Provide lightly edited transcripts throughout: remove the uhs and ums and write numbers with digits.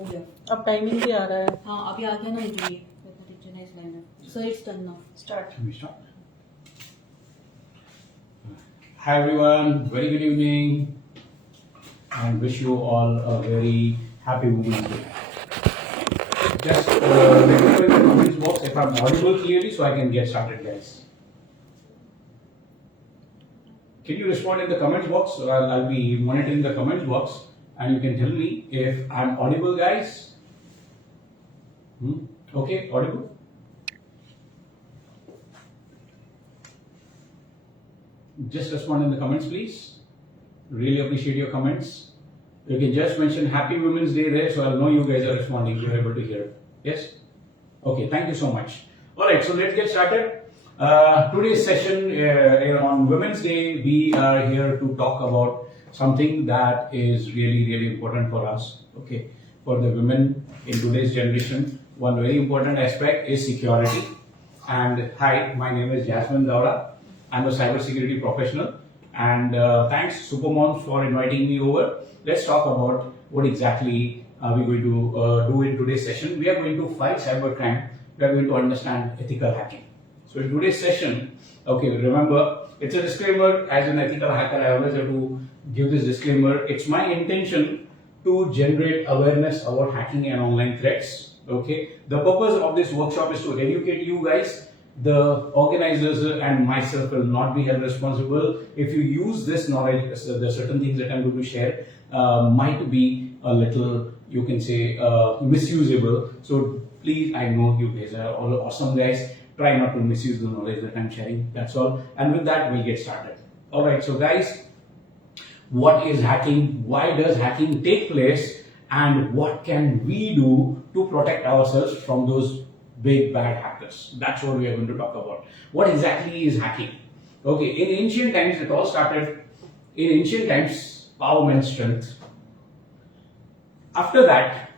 हो गया. अब टाइमिंग भी आ रहा है. हाँ अभी आ गया ना ये जो ये mathematician liner. So it's done now. Start. Can we start? Hi everyone, very good evening and wish you all a very happy Women's Day. Just let me know in the comments box if I'm audible clearly so I can get started, guys. Can you respond in the comments box? So I'll be monitoring the comments box and you can tell me if I'm audible, guys. Okay, audible? Just respond in the comments, please. Really appreciate your comments. You can just mention Happy Women's Day there, so I'll know you guys are responding. You're able to hear. Yes? Okay, thank you so much. Alright, so let's get started. Today's session on Women's Day, we are here to talk about something that is really important for us. Okay, for the women in today's generation, one very important aspect is security. And hi, my name is Jasmine Daura. I'm a cybersecurity professional, and thanks Supermoms for inviting me over. Let's talk about what exactly we're going to do in today's session. We are going to fight cybercrime. We are going to understand ethical hacking. So in today's session, okay, remember, it's a disclaimer. As an ethical hacker, I always have to give this disclaimer. It's my intention to generate awareness about hacking and online threats. Okay, the purpose of this workshop is to educate you guys. The organizers and myself will not be held responsible. If you use this knowledge, the certain things that I'm going to share might be a little, you can say, misusable. So please, I know you guys are all awesome guys. Try not to misuse the knowledge that I'm sharing. That's all. And with that, we'll get started. All right. So guys, what is hacking? Why does hacking take place? And what can we do to protect ourselves from those big bad hackers? That's what we are going to talk about. What exactly is hacking? Okay, in ancient times, it all started. In ancient times, power meant strength. After that,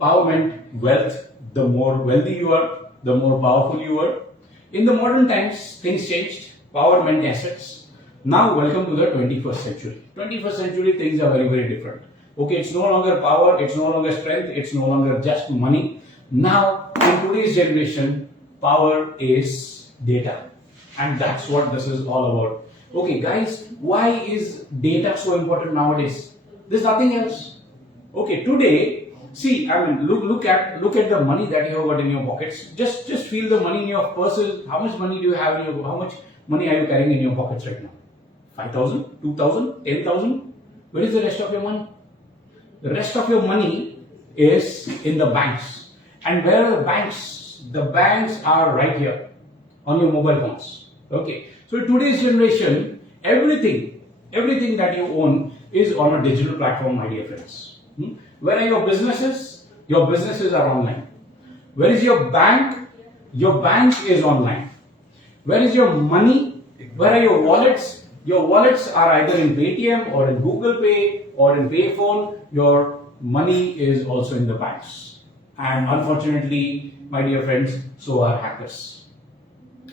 power meant wealth. The more wealthy you are, the more powerful you are. In the modern times, things changed. Power meant assets. Now, welcome to the 21st century. 21st century, things are very different. Okay, it's no longer power, it's no longer strength, it's no longer just money. Now, in today's generation, power is data. And that's what this is all about. Okay, guys, why is data so important nowadays? There's nothing else. Okay, today, see, I mean, look at the money that you have got in your pockets. Just feel the money in your purses. How much money do you have in your, how much money are you carrying in your pockets right now? 5,000, 2,000, 10,000? Where is the rest of your money? The rest of your money is in the banks. And where are the banks? The banks are right here on your mobile phones. Okay. So in today's generation, everything that you own is on a digital platform, my dear friends. Where are your businesses? Your businesses are online. Where is your bank? Your bank is online. Where is your money? Where are your wallets? Your wallets are either in Paytm or in Google Pay or in Payphone. Your money is also in the banks. And unfortunately, my dear friends, so are hackers.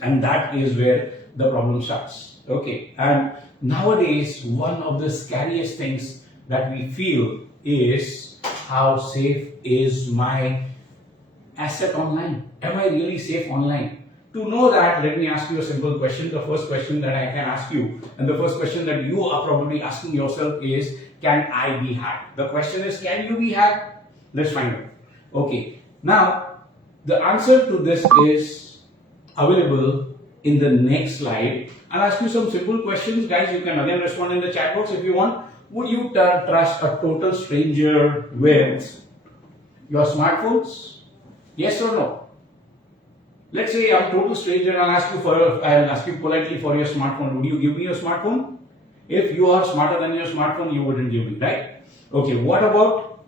And that is where the problem starts. Okay. And nowadays, one of the scariest things that we feel is how safe is my asset online? Am I really safe online? To know that, let me ask you a simple question. The first question that I can ask you, and the first question that you are probably asking yourself is, can I be hacked? The question is, can you be hacked? Let's find out. Okay. Now, the answer to this is available in the next slide. I'll ask you some simple questions. Guys, you can again respond in the chat box if you want. Would you trust a total stranger with your smartphones? Yes or no? Let's say I'm a total stranger and I'll ask you politely for your smartphone. Would you give me your smartphone? If you are smarter than your smartphone, you wouldn't give me, right? Okay, what about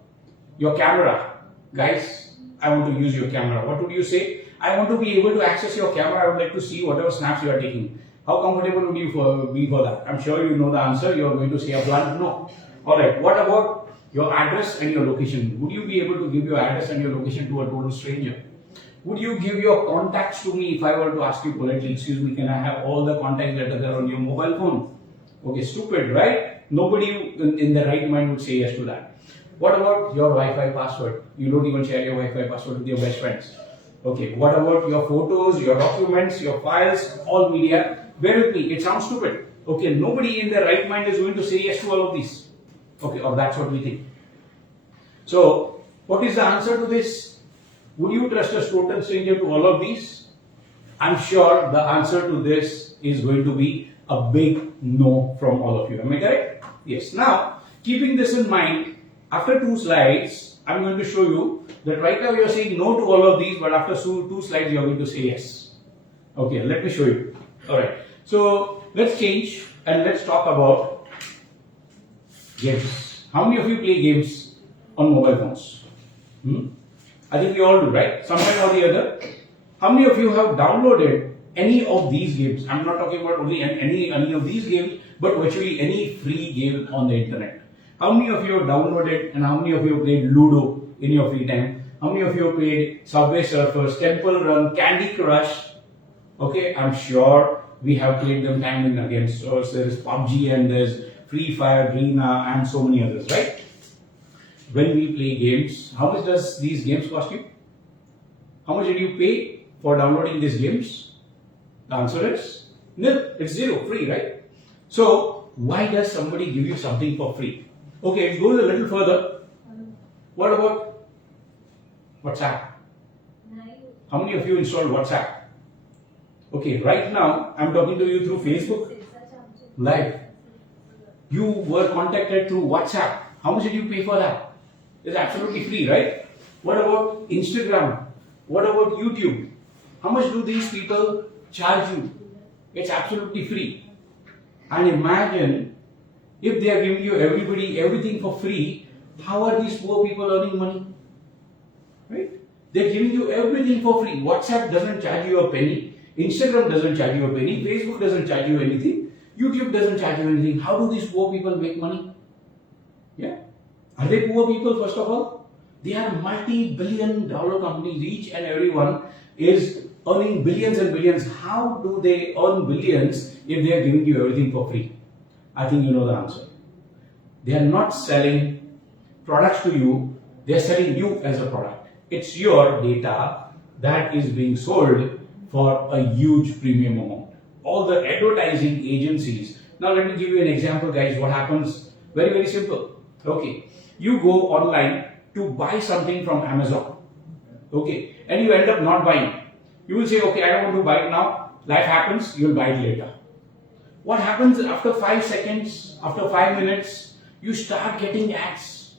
your camera? Guys, I want to use your camera. What would you say? I want to be able to access your camera. I would like to see whatever snaps you are taking. How comfortable would you be for that? I'm sure you know the answer. You are going to say a blunt no. Alright, what about your address and your location? Would you be able to give your address and your location to a total stranger? Would you give your contacts to me if I were to ask you politely, excuse me, can I have all the contacts that are there on your mobile phone? Okay, stupid, right? Nobody in the right mind would say yes to that. What about your Wi-Fi password? You don't even share your Wi-Fi password with your best friends. Okay, what about your photos, your documents, your files, all media? Bear with me, it sounds stupid. Okay, nobody in their right mind is going to say yes to all of these. Okay, or that's what we think. So, what is the answer to this? Would you trust a total stranger to all of these? I'm sure the answer to this is going to be a big no from all of you. Am I correct? Yes. Now, keeping this in mind, after 2 slides, I'm going to show you that right now you're saying no to all of these, but after 2 slides, you're going to say yes. Okay, let me show you. Alright. So, let's change and let's talk about games. How many of you play games on mobile phones? I think we all do, right? Sometime or the other. How many of you have downloaded any of these games? I'm not talking about only any of these games, but virtually any free game on the internet. How many of you have downloaded and how many of you have played Ludo in your free time? How many of you have played Subway Surfers, Temple Run, Candy Crush? Okay, I'm sure we have played them time and again. So there is PUBG and there's Free Fire, Arena and so many others, right? When we play games, how much does these games cost you? How much did you pay for downloading these games? The answer is nil. It's zero, free, right? So why does somebody give you something for free? Okay, it goes a little further. What about WhatsApp? How many of you installed WhatsApp? Okay, right now I'm talking to you through Facebook Live. You were contacted through WhatsApp. How much did you pay for that? It's absolutely free, right? What about Instagram? What about YouTube? How much do these people charge you? It's absolutely free. And imagine if they are giving you everything for free, how are these poor people earning money? Right? They're giving you everything for free. WhatsApp doesn't charge you a penny. Instagram doesn't charge you a penny. Facebook doesn't charge you anything. YouTube doesn't charge you anything. How do these poor people make money? Yeah. Are they poor people, first of all? They are multi-billion-dollar companies. Each and every one is earning billions and billions. How do they earn billions if they are giving you everything for free? I think you know the answer. They are not selling products to you. They are selling you as a product. It's your data that is being sold for a huge premium amount. All the advertising agencies. Now let me give you an example, guys. What happens? Very, very simple. Okay. You go online to buy something from Amazon. Okay. And you end up not buying. You will say, okay, I don't want to buy it now. Life happens, you'll buy it later. What happens after 5 seconds, after 5 minutes, you start getting ads.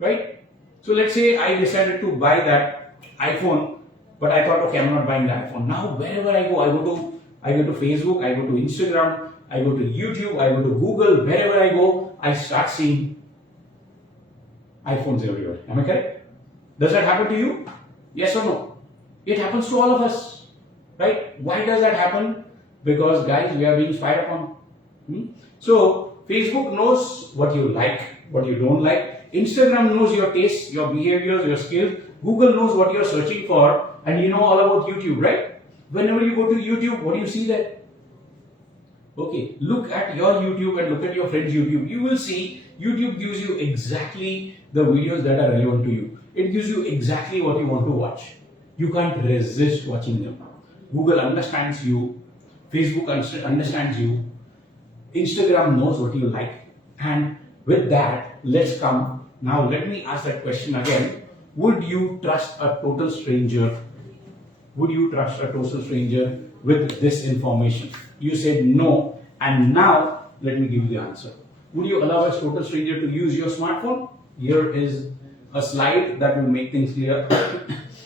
Right? So let's say I decided to buy that iPhone, but I thought, okay, I'm not buying the iPhone. Now wherever I go to Facebook, I go to Instagram, I go to YouTube, I go to Google, wherever I go, I start seeing iPhones everywhere. Am I correct? Does that happen to you? Yes or no? It happens to all of us. Right? Why does that happen? Because guys, we are being spied upon. So, Facebook knows what you like, what you don't like. Instagram knows your tastes, your behaviors, your skills. Google knows what you're searching for, and you know all about YouTube, right? Whenever you go to YouTube, what do you see there? Okay, look at your YouTube and look at your friend's YouTube. You will see YouTube gives you exactly the videos that are relevant to you. It gives you exactly what you want to watch. You can't resist watching them. Google understands you. Facebook understands you. Instagram knows what you like. And with that, let's come. Now, let me ask that question again. Would you trust a total stranger? Would you trust a total stranger with this information? You said no, and now let me give you the answer. Would you allow a total stranger to use your smartphone? Here is a slide that will make things clear.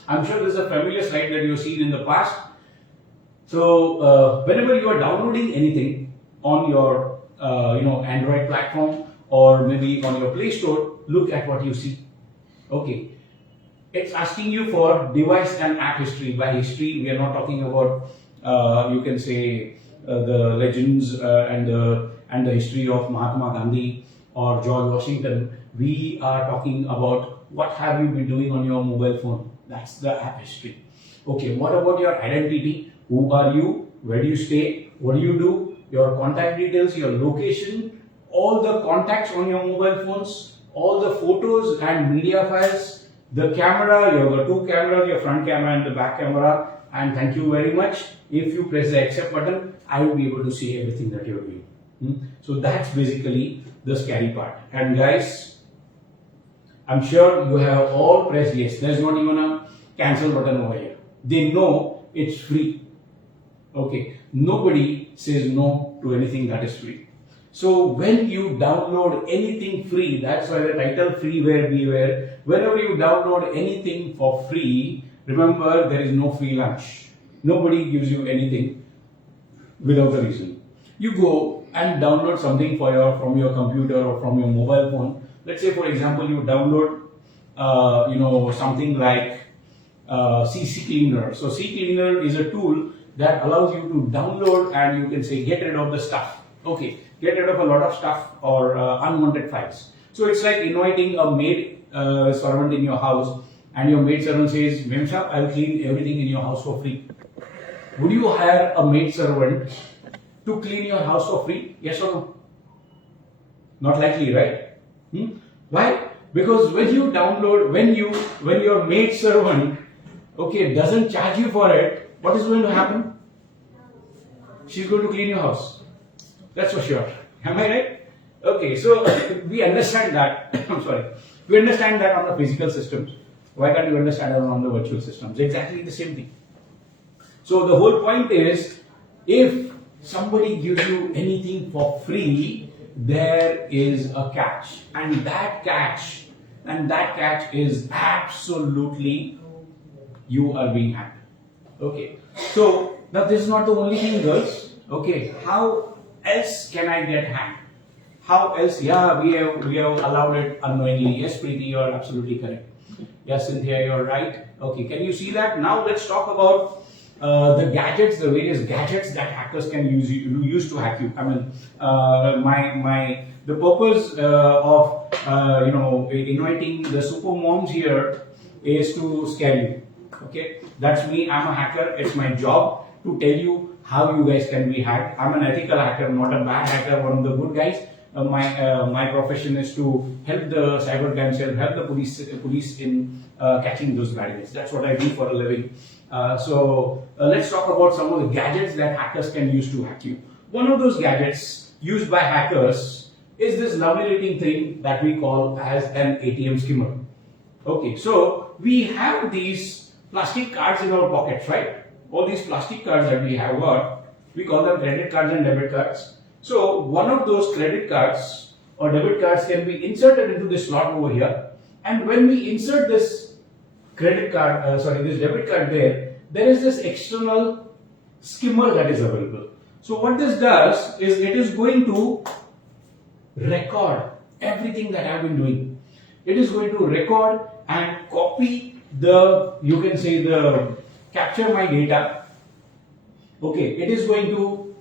I'm sure this is a familiar slide that you've seen in the past. So whenever you are downloading anything on your Android platform or maybe on your Play Store, look at what you see. Okay. It's asking you for device and app history. By history, we are not talking about you can say the legends and the history of Mahatma Gandhi or George Washington. We are talking about what have you been doing on your mobile phone. That's the app history. Okay, what about your identity? Who are you? Where do you stay? What do you do? Your contact details, your location, all the contacts on your mobile phones, all the photos and media files, the camera, you have got two cameras, your front camera and the back camera, and thank you very much. If you press the accept button, I will be able to see everything that you're doing. So that's basically the scary part. And guys, I'm sure you have all pressed yes. There's not even a cancel button over here. They know it's free. Okay, nobody says no to anything that is free. So when you download anything free, that's why the title freeware beware. Whenever you download anything for free, remember there is no free lunch. Nobody gives you anything without a reason. You go and download something from your computer or from your mobile phone. Let's say, for example, you download, something like CC Cleaner. So C Cleaner is a tool that allows you to download and you can say get rid of the stuff. Okay, get rid of a lot of stuff or unwanted files. So it's like inviting a maid servant in your house, and your maid servant says, "Ma'am sahab, I'll clean everything in your house for free." Would you hire a maid servant to clean your house for free? Yes or no? Not likely, right? Why? Because when you download, when your maid servant, doesn't charge you for it, what is going to happen? She's going to clean your house. That's for sure. Am I right? Okay, so we understand that. I'm sorry. We understand that on the physical systems. Why can't you understand it on the virtual systems? Exactly the same thing. So the whole point is, if somebody gives you anything for free, there is a catch, and that catch is absolutely you are being hacked. Okay, so now this is not the only thing, girls. Okay, how else can I get hacked? How else? Yeah, we have allowed it unknowingly. Yes, Preeti, you are absolutely correct. Yes, Cynthia, you're right. Okay, can you see that? Now let's talk about the gadgets, the various gadgets that hackers can use to hack you. I mean, the purpose of inviting the super moms here is to scare you. Okay, that's me. I'm a hacker. It's my job to tell you how you guys can be hacked. I'm an ethical hacker, not a bad hacker, one of the good guys. My profession is to help the cyber crime cell, help the police in catching those bad guys. That's what I do for a living. So let's talk about some of the gadgets that hackers can use to hack you. One of those gadgets used by hackers is this lovely looking thing that we call as an ATM skimmer. Okay, so we have these plastic cards in our pockets, right? All these plastic cards that we have got, we call them credit cards and debit cards. So one of those credit cards or debit cards can be inserted into this slot over here, and when we insert this this debit card there is this external skimmer that is available. So what this does is it is going to record everything that I've been doing. It is going to record and copy capture my data. Okay, it is going to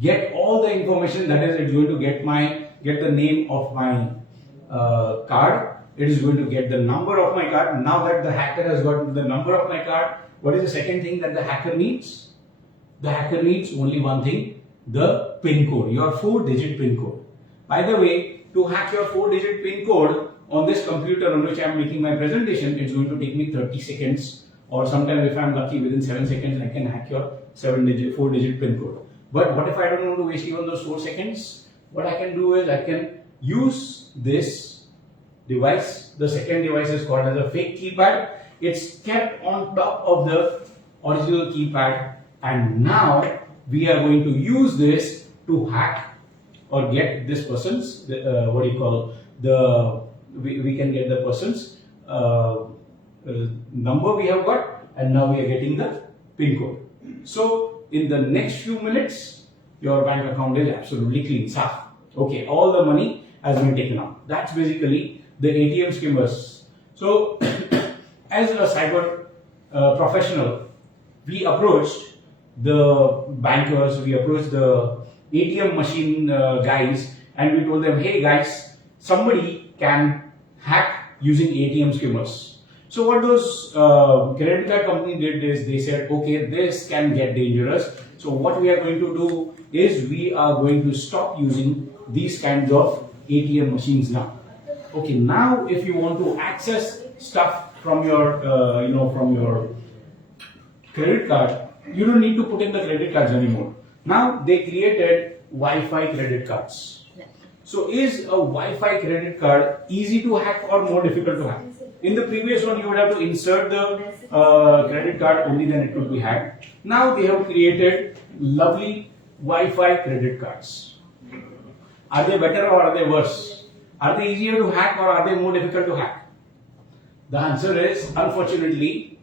get all the information, that is, it's going to get the name of my card. It is going to get the number of my card. Now that the hacker has got the number of my card, what is the second thing that the hacker needs? The hacker needs only one thing, the PIN code, your 4-digit PIN code. By the way, to hack your 4-digit PIN code on this computer on which I am making my presentation, it's going to take me 30 seconds, or sometimes if I am lucky within 7 seconds, I can hack your 4-digit PIN code. But what if I don't want to waste even those 4 seconds? What I can do is I can use this device. The second device is called as a fake keypad. It's kept on top of the original keypad, and now we are going to use this to hack or get this person's we can get the person's number we have got, and now we are getting the PIN code. So in the next few minutes, your bank account is absolutely clean. Okay, all the money has been taken out. That's basically the ATM skimmers. So as a cyber professional, we approached the bankers, we approached the ATM machine guys, and we told them, hey guys, somebody can hack using ATM skimmers. So what those credit card company did is they said, okay, this can get dangerous. So what we are going to do is we are going to stop using these kinds of ATM machines now. Okay, now if you want to access stuff from your, from your credit card, you don't need to put in the credit cards anymore. Now they created Wi-Fi credit cards. So is a Wi-Fi credit card easy to hack or more difficult to hack? In the previous one, you would have to insert the credit card, only then it could be hacked. Now they have created lovely Wi-Fi credit cards. Are they better or are they worse? Are they easier to hack or are they more difficult to hack? The answer is, unfortunately,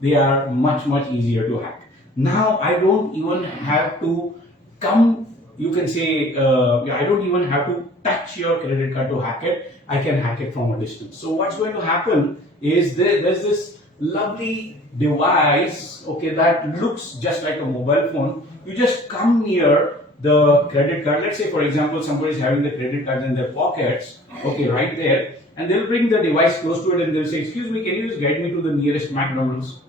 they are much easier to hack. Now I don't even have to come, you can say, I don't even have to touch your credit card to hack it. I can hack it from a distance. So what's going to happen is there's this lovely device, okay, that looks just like a mobile phone. You just come near the credit card. Let's say, for example, somebody is having the credit cards in their pockets, okay, right there, and they'll bring the device close to it and they'll say, excuse me, can you just guide me to the nearest McDonald's?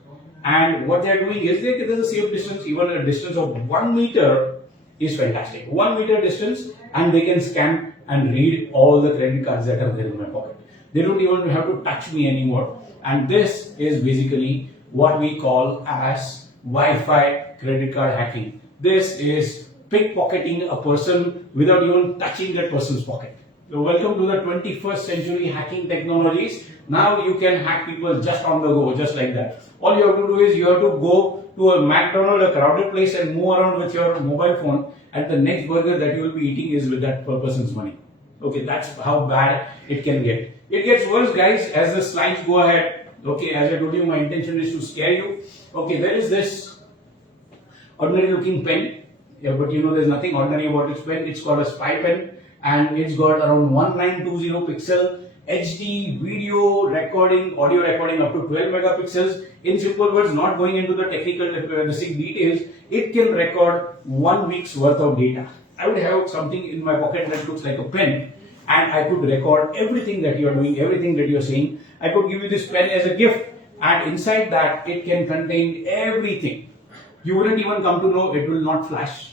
And what they're doing is there's a safe distance, even a distance of 1 meter is fantastic. 1 meter distance, and they can scan and read all the credit cards that are there in my pocket. They don't even have to touch me anymore. And this is basically what we call as Wi-Fi credit card hacking. This is pickpocketing a person without even touching that person's pocket. So welcome to the 21st century hacking technologies. Now you can hack people just on the go, just like that. All you have to do is you have to go to a McDonald's, a crowded place, and move around with your mobile phone, and the next burger that you will be eating is with that person's money. Okay, that's how bad it can get. It gets worse, guys, as the slides go ahead. Okay, as I told you, my intention is to scare you. Okay, there is this ordinary looking pen. Yeah, but you know there's nothing ordinary about this pen. It's called a spy pen, and it's got around 1920 pixel HD video recording, audio recording up to 12 megapixels. In simple words, not going into the technical details, it can record 1 week's worth of data. I would have something in my pocket that looks like a pen, and I could record everything that you are doing, everything that you are saying. I could give you this pen as a gift, and inside that it can contain everything. You wouldn't even come to know. It will not flash.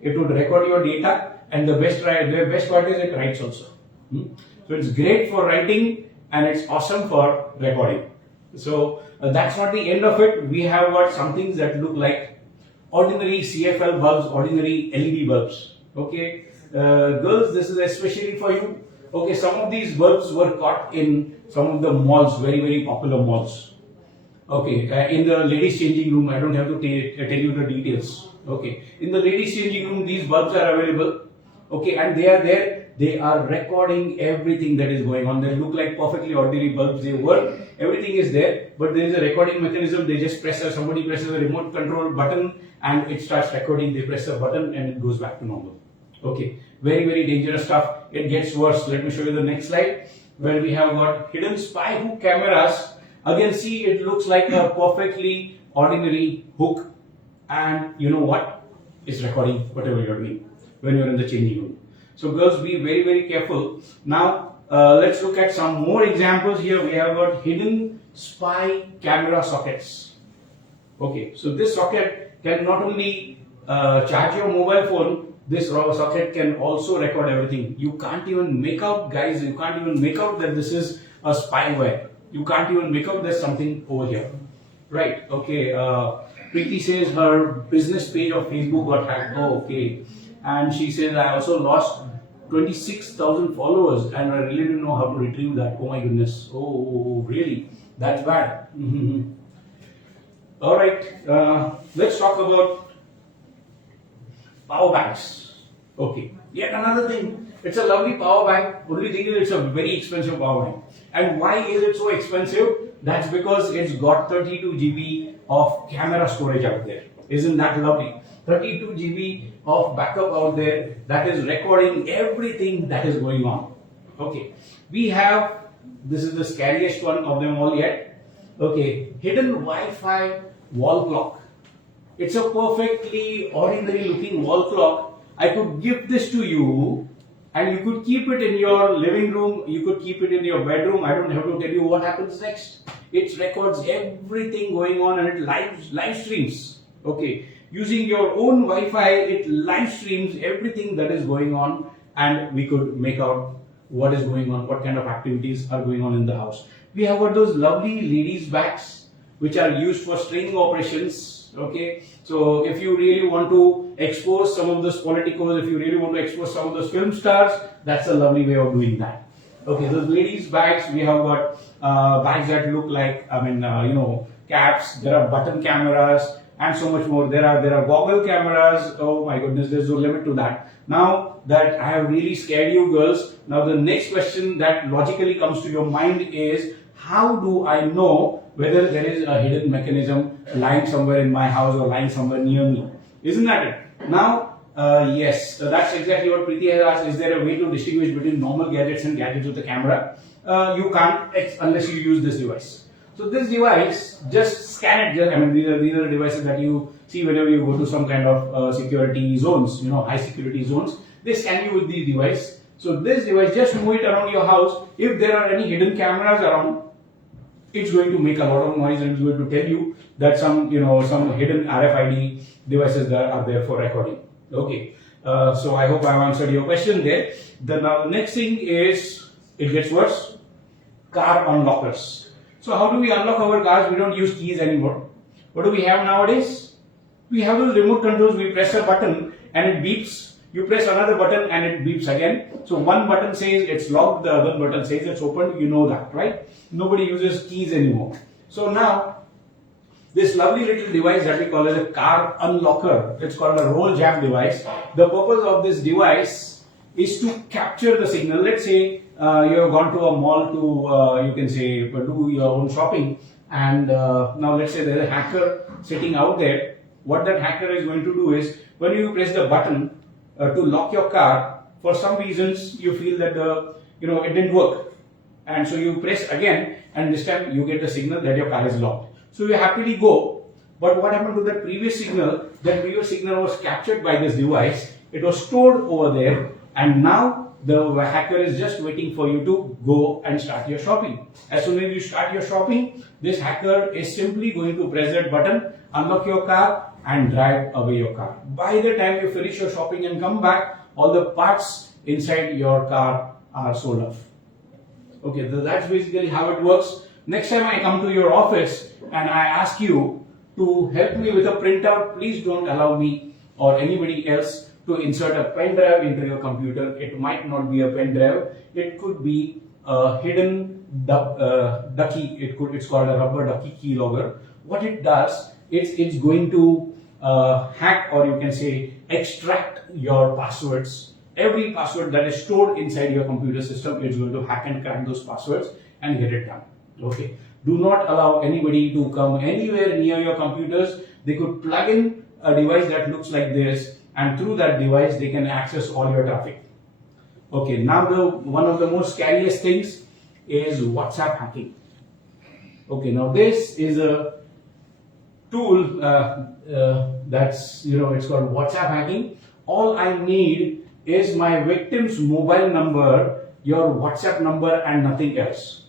It would record your data, and the best part is it writes also. So it's great for writing and it's awesome for recording. So that's not the end of it. We have got some things that look like ordinary CFL bulbs, ordinary LED bulbs. Okay, girls, this is especially for you. Okay, some of these bulbs were caught in some of the malls, very popular malls. Okay, in the ladies changing room, I don't have to tell you the details. Okay, in the ladies changing room, these bulbs are available. Okay, and they are there. They are recording everything that is going on. They look like perfectly ordinary bulbs. They work. Everything is there, but there is a recording mechanism. They just somebody presses a remote control button and it starts recording. They press a button and it goes back to normal. Okay, very dangerous stuff. It gets worse. Let me show you the next slide where we have got hidden spy hook cameras. Again, see, it looks like a perfectly ordinary hook, and you know what? It's recording whatever you're doing when you're in the changing room. So girls, be very careful. Now let's look at some more examples here. We have got hidden spy camera sockets. Okay, so this socket can not only charge your mobile phone, this socket can also record everything. You can't even make out, guys, you can't even make out that this is a spyware. You can't even make out there's something over here. Right, okay, Preeti says her business page of Facebook got hacked. Oh, okay. And she says, I also lost 26,000 followers and I really didn't know how to retrieve that. Oh my goodness. Oh, really? That's bad. Alright, let's talk about power banks. Okay, yet another thing. It's a lovely power bank. Only thing is it's a very expensive power bank. And why is it so expensive? That's because it's got 32 GB of camera storage out there. Isn't that lovely? 32 GB of backup out there that is recording everything that is going on. Okay, we have, this is the scariest one of them all yet. Okay, hidden Wi-Fi wall clock. It's a perfectly ordinary looking wall clock. I could give this to you and you could keep it in your living room, you could keep it in your bedroom. I don't have to tell you what happens next. It records everything going on and it live streams. Okay, using your own Wi-Fi, it live streams everything that is going on and we could make out what is going on, what kind of activities are going on in the house. We have got those lovely ladies' bags which are used for stringing operations. Okay, so if you really want to expose some of those politicos, if you really want to expose some of those film stars, that's a lovely way of doing that. Okay, those ladies' bags, we have got bags that look like, caps. There are button cameras and so much more. There are goggle cameras. Oh my goodness, there's no limit to that. Now that I have really scared you girls, now the next question that logically comes to your mind is, how do I know whether there is a hidden mechanism lying somewhere in my house or lying somewhere near me? Isn't that it? Now, yes, that's exactly what Preeti has asked. Is there a way to distinguish between normal gadgets and gadgets with a camera? You can't unless you use this device. So this device, just scan it. These are the devices that you see whenever you go to some kind of security zones, high security zones. They scan you with this device. So this device, just move it around your house. If there are any hidden cameras around, it's going to make a lot of noise and it's going to tell you that some hidden RFID devices that are there for recording. Okay, so I hope I've answered your question there. Now the next thing is, it gets worse, car unlockers. So how do we unlock our cars? We don't use keys anymore. What do we have nowadays? We have those remote controls. We press a button and it beeps. You press another button and it beeps again. So one button says it's locked, the other button says it's open. You know that, right? Nobody uses keys anymore. So now, this lovely little device that we call as a car unlocker, it's called a roll jam device. The purpose of this device is to capture the signal. Let's say you have gone to a mall to, do your own shopping, and now let's say there's a hacker sitting out there. What that hacker is going to do is, when you press the button to lock your car, for some reasons you feel that it didn't work, and so you press again, and this time you get the signal that your car is locked. So you happily go, but what happened to that previous signal? That previous signal was captured by this device. It was stored over there, and now the hacker is just waiting for you to go and start your shopping. As soon as you start your shopping, this hacker is simply going to press that button, unlock your car, and drive away your car. By the time you finish your shopping and come back, all the parts inside your car are sold off. Okay, so that's basically how it works. Next time I come to your office and I ask you to help me with a printout, please don't allow me or anybody else to insert a pen drive into your computer. It might not be a pen drive. It could be a hidden Ducky. It's called a rubber Ducky keylogger. What it does, it's going to hack, or you can say extract your passwords. Every password that is stored inside your computer system, it's going to hack and crack those passwords and get it done. Okay. Do not allow anybody to come anywhere near your computers. They could plug in a device that looks like this, and through that device they can access all your traffic. Okay, now one of the most scariest things is WhatsApp hacking. Okay, now this is a tool that's it's called WhatsApp hacking. All I need is my victim's mobile number, your WhatsApp number, and nothing else.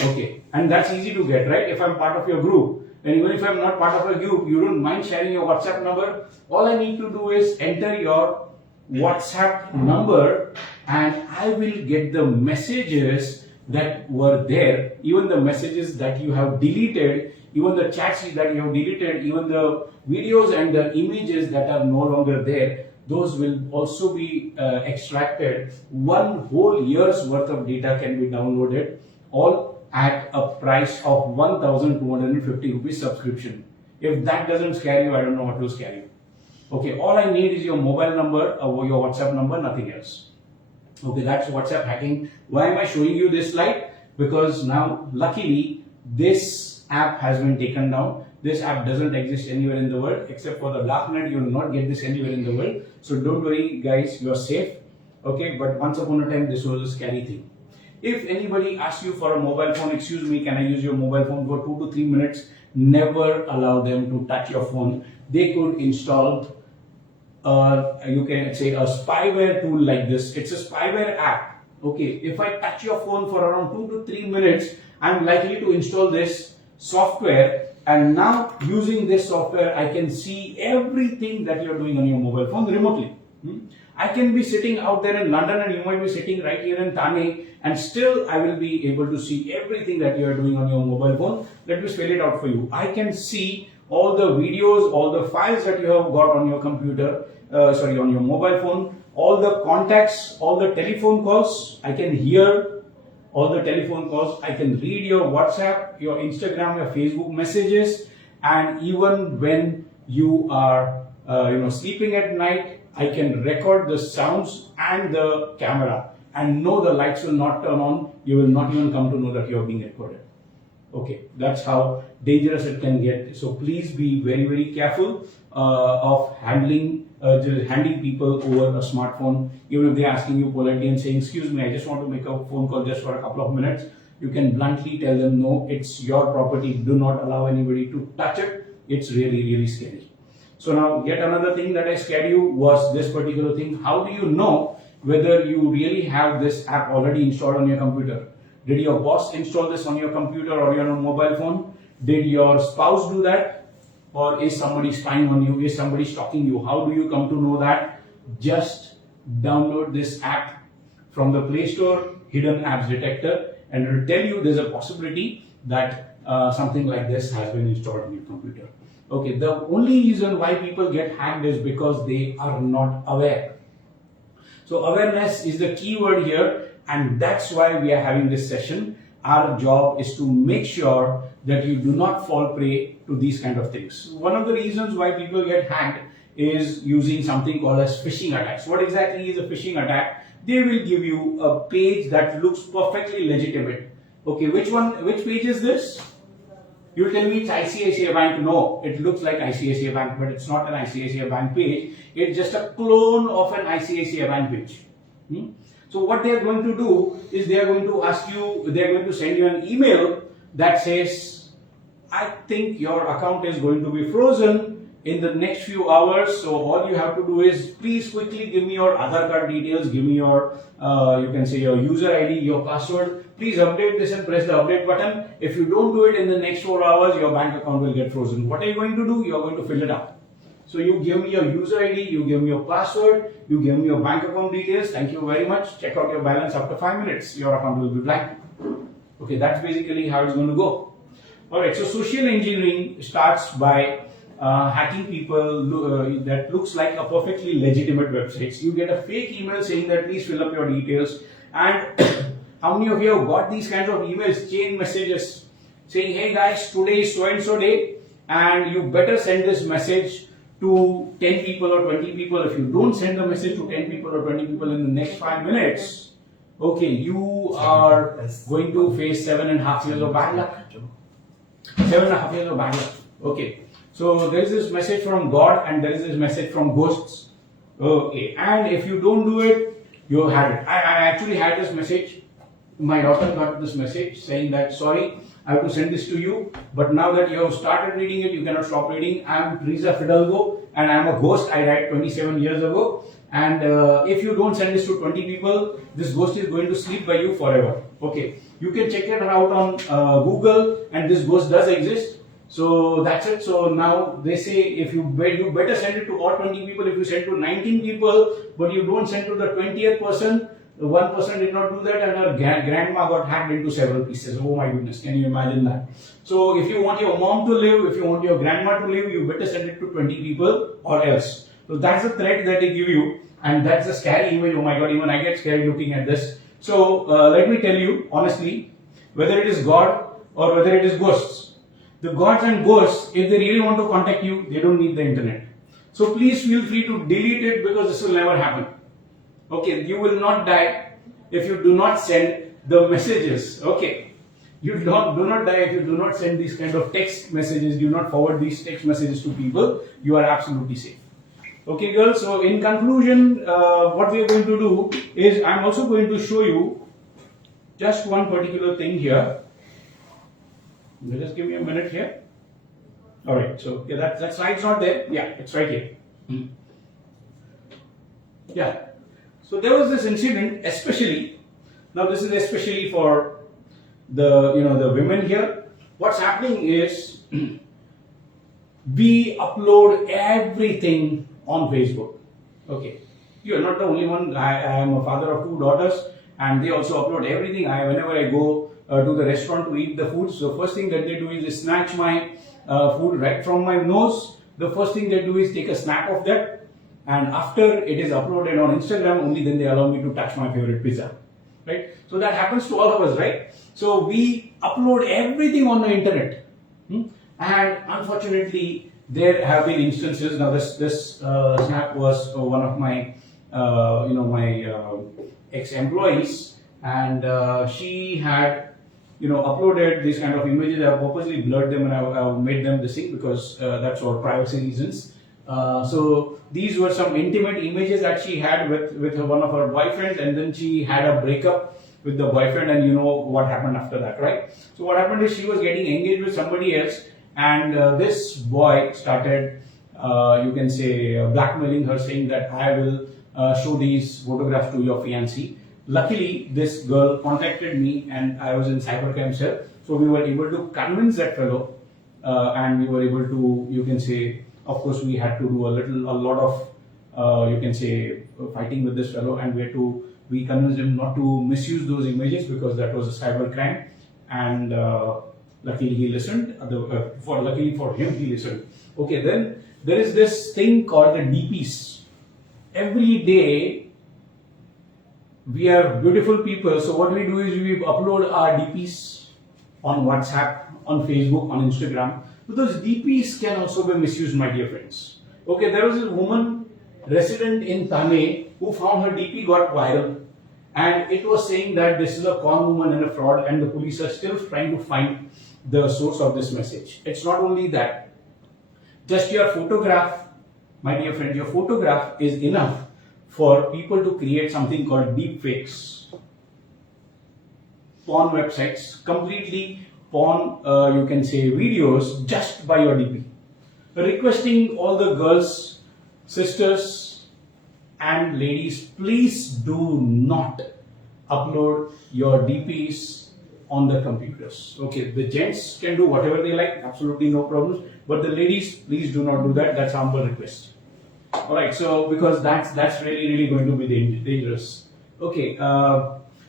Okay, and that's easy to get, right? If I'm part of your group, and even if I'm not part of a group, you don't mind sharing your WhatsApp number. All I need to do is enter your WhatsApp number, and I will get the messages that were there, even the messages that you have deleted, even the chats that you have deleted, even the videos and the images that are no longer there. Those will also be extracted. One whole year's worth of data can be downloaded, all at a price of 1,250 rupees subscription. If that doesn't scare you, I don't know what will scare you. Okay, all I need is your mobile number or your WhatsApp number, nothing else. Okay, that's WhatsApp hacking. Why am I showing you this slide? Because now, luckily, this app has been taken down. This app doesn't exist anywhere in the world except for the darknet. You will not get this anywhere in the world. So don't worry, guys, you are safe. Okay, but once upon a time, this was a scary thing. If anybody asks you for a mobile phone, excuse me, can I use your mobile phone for 2 to 3 minutes? Never allow them to touch your phone. They could install, you can say, a spyware tool like this. It's a spyware app. Okay, if I touch your phone for around 2 to 3 minutes, I'm likely to install this software. And now using this software, I can see everything that you're doing on your mobile phone remotely. I can be sitting out there in London and you might be sitting right here in Thane, and still I will be able to see everything that you are doing on your mobile phone. Let me spell it out for you. I can see all the videos, all the files that you have got on your computer, on your mobile phone, all the contacts, all the telephone calls. I can hear all the telephone calls. I can read your WhatsApp, your Instagram, your Facebook messages, and even when you are sleeping at night, I can record the sounds and the camera, and no, the lights will not turn on. You will not even come to know that you are being recorded. Okay, that's how dangerous it can get. So please be very, very careful of handing people over a smartphone, even if they're asking you politely and saying, "Excuse me, I just want to make a phone call just for a couple of minutes." You can bluntly tell them, "No, it's your property. Do not allow anybody to touch it." It's really, really scary. So now, yet another thing that I scared you was this particular thing. How do you know whether you really have this app already installed on your computer? Did your boss install this on your computer or your mobile phone? Did your spouse do that? Or is somebody spying on you? Is somebody stalking you? How do you come to know that? Just download this app from the Play Store, Hidden Apps Detector, and it will tell you there's a possibility that something like this has been installed on your computer. Okay, the only reason why people get hacked is because they are not aware. So awareness is the key word here, and that's why we are having this session. Our job is to make sure that you do not fall prey to these kind of things. One of the reasons why people get hacked is using something called as phishing attacks. What exactly is a phishing attack? They will give you a page that looks perfectly legitimate. Okay, which page is this? You tell me it's ICICI Bank. No, it looks like ICICI Bank, but it's not an ICICI Bank page. It's just a clone of an ICICI Bank page. So what they are going to do is they are going to send you an email that says, "I think your account is going to be frozen in the next few hours. So all you have to do is please quickly give me your Aadhaar card details, give me your, you can say your user ID, your password. Please update this and press the update button. If you don't do it in the next 4 hours, your bank account will get frozen." What are you going to do? You are going to fill it out. So you give me your user ID, you give me your password, you give me your bank account details. Thank you very much. Check out your balance after 5 minutes. Your account will be blank. Okay, that's basically how it's going to go. Alright, so social engineering starts by hacking people that looks like a perfectly legitimate websites. You get a fake email saying that please fill up your details, and how many of you have got these kinds of emails, chain messages saying, "Hey guys, today is so and so day and you better send this message to 10 people or 20 people. If you don't send the message to 10 people or 20 people in the next 5 minutes, okay, you are going to face 7.5 years of bad luck." 7.5 years of bad luck. Okay. So there is this message from God and there is this message from ghosts. Okay. And if you don't do it, you had it. I actually had this message. My daughter got this message saying that, "Sorry, I have to send this to you, but now that you have started reading it, you cannot stop reading. I am Teresa Fidalgo and I am a ghost. I died 27 years ago. And if you don't send this to 20 people, this ghost is going to sleep by you forever." Okay. You can check it out on Google, and this ghost does exist. So that's it. So now they say if you better send it to all 20 people. If you send to 19 people, but you don't send to the 20th person, one person did not do that, and her grandma got hacked into several pieces. Oh my goodness, can you imagine that? So if you want your mom to live, if you want your grandma to live, you better send it to 20 people or else. So that's the threat that they give you, and that's a scary image. Oh my God, even I get scary looking at this. So let me tell you honestly, whether it is God or whether it is ghosts. The gods and ghosts, if they really want to contact you, they don't need the internet. So please feel free to delete it, because this will never happen. Okay, you will not die if you do not send the messages. Okay, you do not die if you do not send these kind of text messages. Do not forward these text messages to people. You are absolutely safe. Okay, girls. So in conclusion, what we are going to do is I am also going to show you just one particular thing here. Just give me a minute here. All right. So yeah, that slide's not there. Yeah, it's right here. Yeah. So there was this incident, especially. Now this is especially for the the women here. What's happening is we upload everything on Facebook. Okay. You are not the only one. I am a father of 2 daughters, and they also upload everything. Whenever I go to the restaurant to eat the food, so first thing that they do is they snatch my food right from my nose. The first thing they do is take a snap of that, and after it is uploaded on Instagram, only then they allow me to touch my favorite pizza. Right? So that happens to all of us, right? So we upload everything on the internet. And unfortunately, there have been instances. Now, this snap was one of my, ex-employees, and she had, uploaded these kind of images. I purposely blurred them and I made them this thing because that's for privacy reasons. So these were some intimate images that she had with one of her boyfriends, and then she had a breakup with the boyfriend, and you know what happened after that, right? So what happened is she was getting engaged with somebody else, and this boy started, you can say, blackmailing her, saying that I will show these photographs to your fiancé. Luckily, this girl contacted me, and I was in cybercrime cell, so we were able to convince that fellow, and we were able to, you can say, of course, we had to do a lot of, you can say, fighting with this fellow, and we convinced him not to misuse those images because that was a cyber crime, and luckily he listened. Luckily for him, he listened. Okay, then there is this thing called the DPs. Every day we are beautiful people, so what we do is we upload our DPs on WhatsApp, on Facebook, on Instagram. But those DPs can also be misused, my dear friends. Okay, there was this woman resident in Thane who found her DP got viral, and it was saying that this is a con woman and a fraud, and the police are still trying to find the source of this message. It's not only that, just your photograph, my dear friend, your photograph is enough for people to create something called deep fakes. Porn websites, completely porn, you can say, videos just by your DP. Requesting all the girls, sisters and ladies, please do not upload your DPs on the computers. Okay, the gents can do whatever they like, absolutely no problems, but the ladies, please do not do that. That's humble request. Alright, so because that's really going to be dangerous. Okay,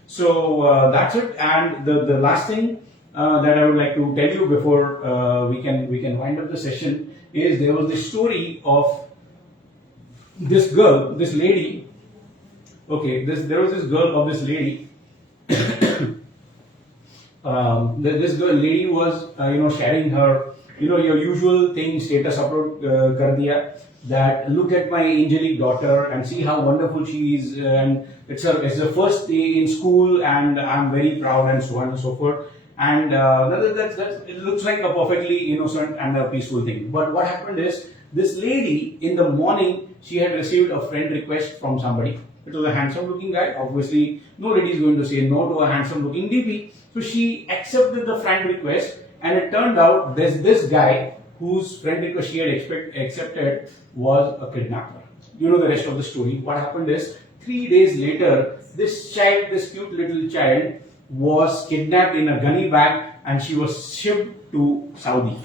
so that's it. And the last thing that I would like to tell you before we can wind up the session is there was this story of this girl, this lady. Okay, there was this girl of this lady. This lady was sharing her your usual thing, status upload kar diya, that look at my angelic daughter and see how wonderful she is, and it's the first day in school and I'm very proud, and so on and so forth. And it looks like a perfectly innocent and a peaceful thing. But what happened is, this lady in the morning, she had received a friend request from somebody. It was a handsome looking guy. Obviously, no lady is going to say no to a handsome looking DP. So she accepted the friend request, and it turned out this guy whose friend request she had accepted was a kidnapper. You know the rest of the story. What happened is, 3 days later, this cute little child was kidnapped in a gunny bag, and she was shipped to Saudi.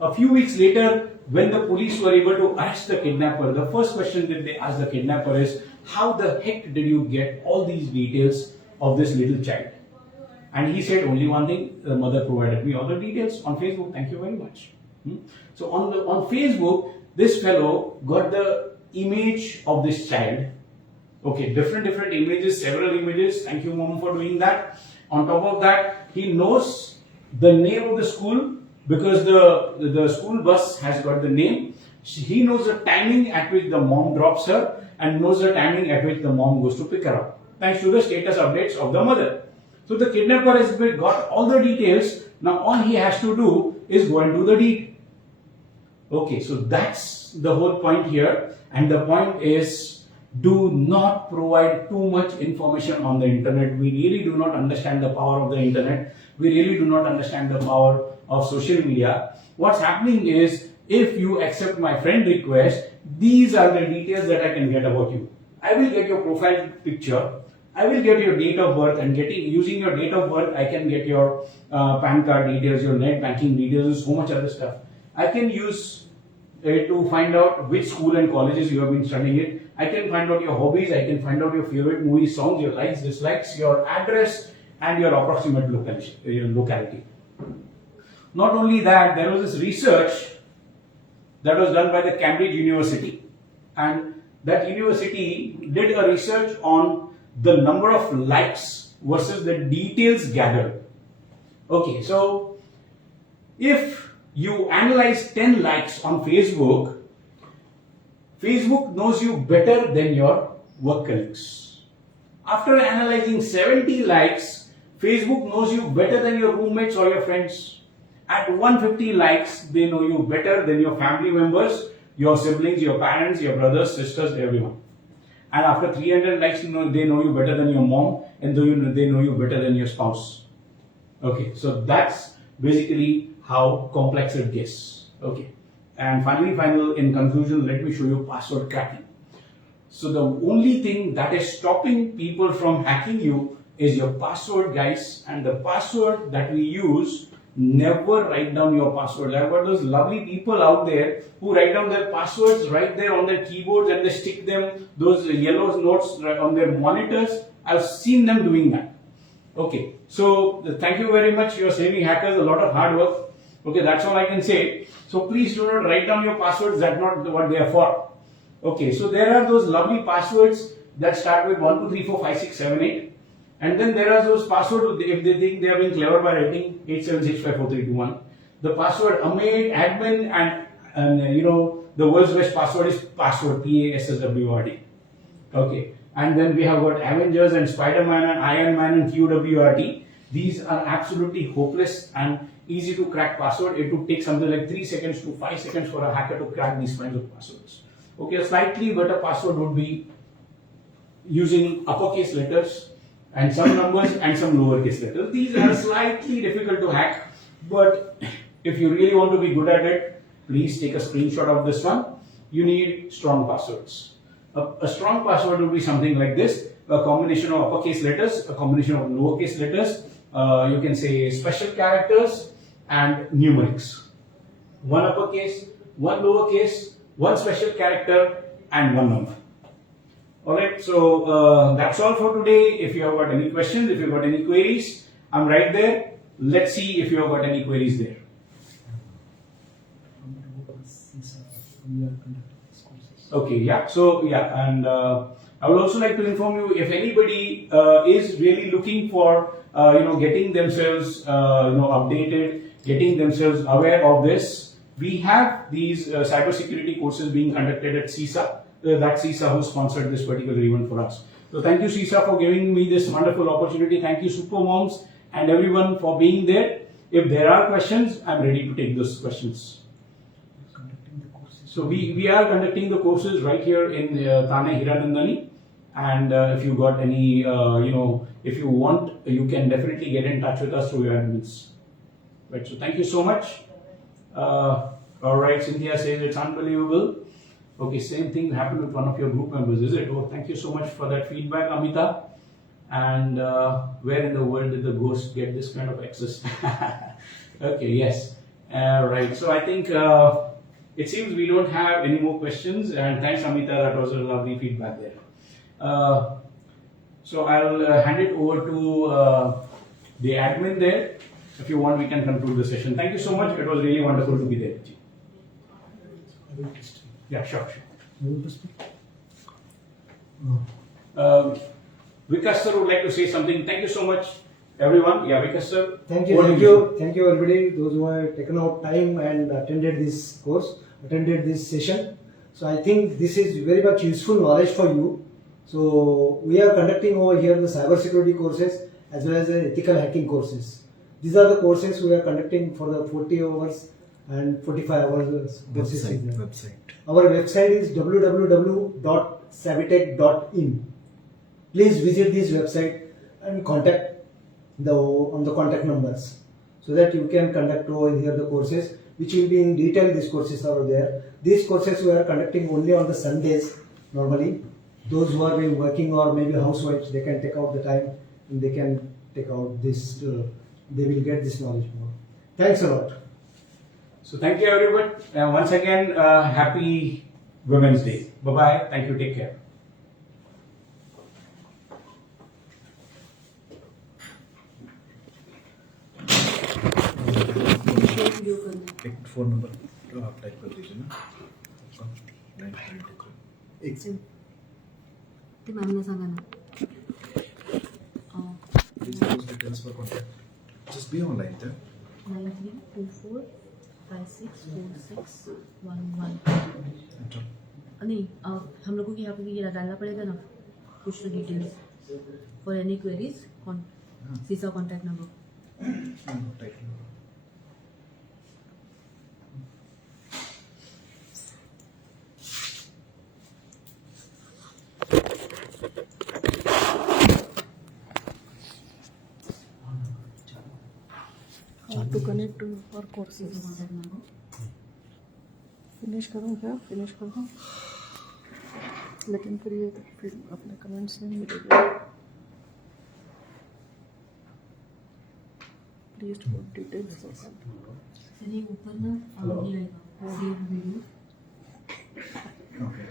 A few weeks later, when the police were able to arrest the kidnapper, the first question that they asked the kidnapper is, how the heck did you get all these details of this little child? And he said only one thing: the mother provided me all the details on Facebook. Thank you very much. So on Facebook, this fellow got the image of this child. Okay, different images, several images. Thank you, mom, for doing that. On top of that, he knows the name of the school because the school bus has got the name. He knows the timing at which the mom drops her and knows the timing at which the mom goes to pick her up, thanks to the status updates of the mother. So the kidnapper has got all the details. Now all he has to do is go and do the deed. Okay, so that's the whole point here. And the point is, do not provide too much information on the internet. We really do not understand the power of the internet. We really do not understand the power of social media. What's happening is, if you accept my friend request, these are the details that I can get about you. I will get your profile picture. I will get your date of birth, and using your date of birth, I can get your PAN card details, your net banking details, and so much other stuff. I can use it to find out which school and colleges you have been studying it. I can find out your hobbies, I can find out your favorite movie, songs, your likes, dislikes, your address, and your approximate locality. Not only that, there was this research that was done by the Cambridge University, and that university did a research on the number of likes versus the details gathered. Okay, so if you analyze 10 likes on Facebook, Facebook knows you better than your work colleagues. After analyzing 70 likes, Facebook knows you better than your roommates or your friends. At 150 likes, they know you better than your family members, your siblings, your parents, your brothers, sisters, everyone. And after 300 likes, they know you better than your mom, and they know you better than your spouse. Okay, so that's basically how complex it gets. Okay, and finally, in conclusion, let me show you password cracking. So the only thing that is stopping people from hacking you is your password, guys, and the password that we use. Never write down your password. I've got those lovely people out there who write down their passwords right there on their keyboards and they stick them, those yellow notes on their monitors. I've seen them doing that. Okay, so thank you very much. You're saving hackers a lot of hard work. Okay, that's all I can say. So please do not write down your passwords. That's not what they are for. Okay, so there are those lovely passwords that start with 1, 2, 3, 4, 5, 6, 7, 8. And then there are those passwords, if they think they are being clever by writing 8765431. The password admin, and the world's best password is password, PASSWORD. Okay. And then we have got Avengers and Spider-Man and Iron Man and QWRT. These are absolutely hopeless and easy to crack password. It would take something like 3 seconds to 5 seconds for a hacker to crack these kinds of passwords. Okay, a slightly better password would be using uppercase letters and some numbers and some lowercase letters. These are slightly difficult to hack, but if you really want to be good at it, please take a screenshot of this one. You need strong passwords. A strong password would be something like this: a combination of uppercase letters, a combination of lowercase letters, you can say special characters and numerics. One uppercase, one lowercase, one special character, and one number. Alright, so that's all for today. If you have got any questions, if you have got any queries, I'm right there. Let's see if you have got any queries there. Okay, yeah, so yeah, and I would also like to inform you, if anybody is really looking for getting themselves updated, getting themselves aware of this, we have these cybersecurity courses being conducted at CISA. That's CISA who sponsored this particular event for us. So thank you, CISA, for giving me this wonderful opportunity. Thank you, Super Moms and everyone, for being there. If there are questions, I'm ready to take those questions. So we are conducting the courses right here in Thane Hiranandani, and if you got any, if you want, you can definitely get in touch with us through your admins. Right. So thank you so much. All right, Cynthia says it's unbelievable. Okay, same thing happened with one of your group members, is it? Oh, thank you so much for that feedback, Amita. And where in the world did the ghost get this kind of access? Okay, yes. Right. So I think it seems we don't have any more questions. And thanks, Amita. That was a lovely feedback there. So I'll hand it over to the admin there. If you want, we can conclude the session. Thank you so much. It was really wonderful to be there with you. Yeah, sure. Vikas sir would like to say something. Thank you so much, everyone. Yeah, Vikas sir. Thank you everybody, those who have taken out time and attended this course, attended this session. So I think this is very much useful knowledge for you. So we are conducting over here the cybersecurity courses as well as the ethical hacking courses. These are the courses we are conducting for the 40 hours and 45 hours website. Our website is www.savitech.in. Please visit this website and contact on the contact numbers so that you can conduct over here the courses, which will be in detail. These courses are there. These courses we are conducting only on the Sundays normally. Those who are been working or maybe housewives, they can take out the time and they can take out this. They will get this knowledge more. Thanks a lot. So thank you, everyone. Once again, happy Women's Day. Bye bye. Thank you. Take care. Save video करना। एक phone number आप type कर दीजिए ना। एक save ते मॅमला सांगा ना। Please use details for contact. Just be online there. 9324564611। Enter. नहीं हम लोगों को यहाँ पे ये डालना पड़ेगा ना, कुछ डिटेल्स फॉर एनी क्वेरीज सीसा contact number. Type. How to connect to our courses. सीसा कॉन्टैक्ट नंबर। फिनिश करूँ क्या? फिनिश करूँ, लेकिन फिर ये फिर अपने कमेंट्स में मिलेगा। Please put details. चलिए ऊपर ना ये आएगा सेव वीडियो। Okay.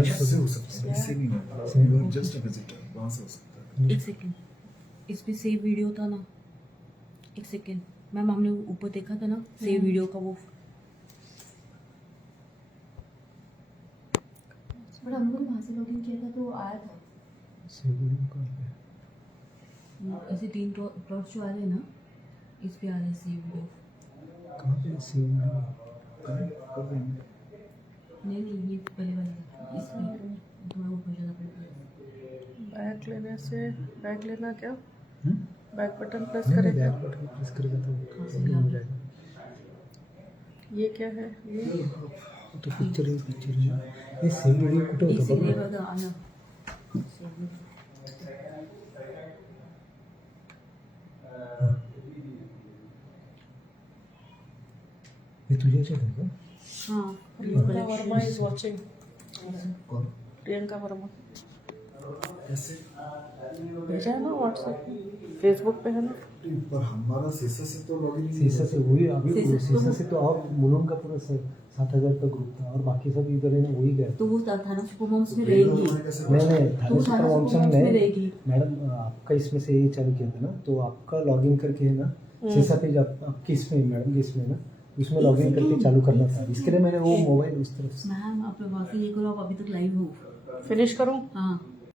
इससे हो सकता है, इससे नहीं होगा। You are just a visitor. वहाँ से हो सकता है। एक सेकेंड, इस पे सेव वीडियो था ना, एक सेकेंड मैम हमने ऊपर देखा था ना सेव वीडियो का वो, बट हम लोग वहाँ से लॉगिन किया था तो आया था। ऐसे 3 डॉट्स जो आ रहे हैं ना, इस पे आ रहे हैं सेव वीडियो। कब देंगे? नहीं ये पहले वाले इस पे थोड़ा ऊपर जाना पड़ेगा। बैक लेने से, बैक लेना क्या? हम्म? बैक बटन प्रेस नहीं, करेगा। बैक बटन प्रेस करेगा तो सही हो आ जाएगा। ये क्या है? ये तो पिक्चर है हे सेम वीडियो कुठे होतं इसीलिए बघ ना. बघा आलं सेव वीडियो। हे तुझ्या याच्यात आहे का? हाँ प्रियंका वर्मा इज वॉचिंग। कौन? प्रियंका वर्मा कैसे? भेजा है ना व्हाट्सएप, फेसबुक पे है ना। पर हमारा सीसा से तो लॉगिन शीशा से वही अभी शीशा शीशा तो- से तो आप मुनोन का पूरा 7,000 का ग्रुप था और बाकी सब इधर है ना वही गए. तो वो थाना सुपरमॉम्स में रहेगी। नहीं तो थाने वो सुपर थाना ऑप्शन सुपरमॉम्स में में रहेगी। मैडम आपका इसमें से ये चालू किया था ना तो आपका लॉगिन करके है ना शीशा पेज आपकी इसमें मैडम इसमें ना उसमें लॉगिन करके चालू करना था. इसके लिए मैंने वो मोबाइल उस तरफ से मैम आप वहाँ से ये करो, आप अभी तक लाइव हो। फिनिश करूँ? हाँ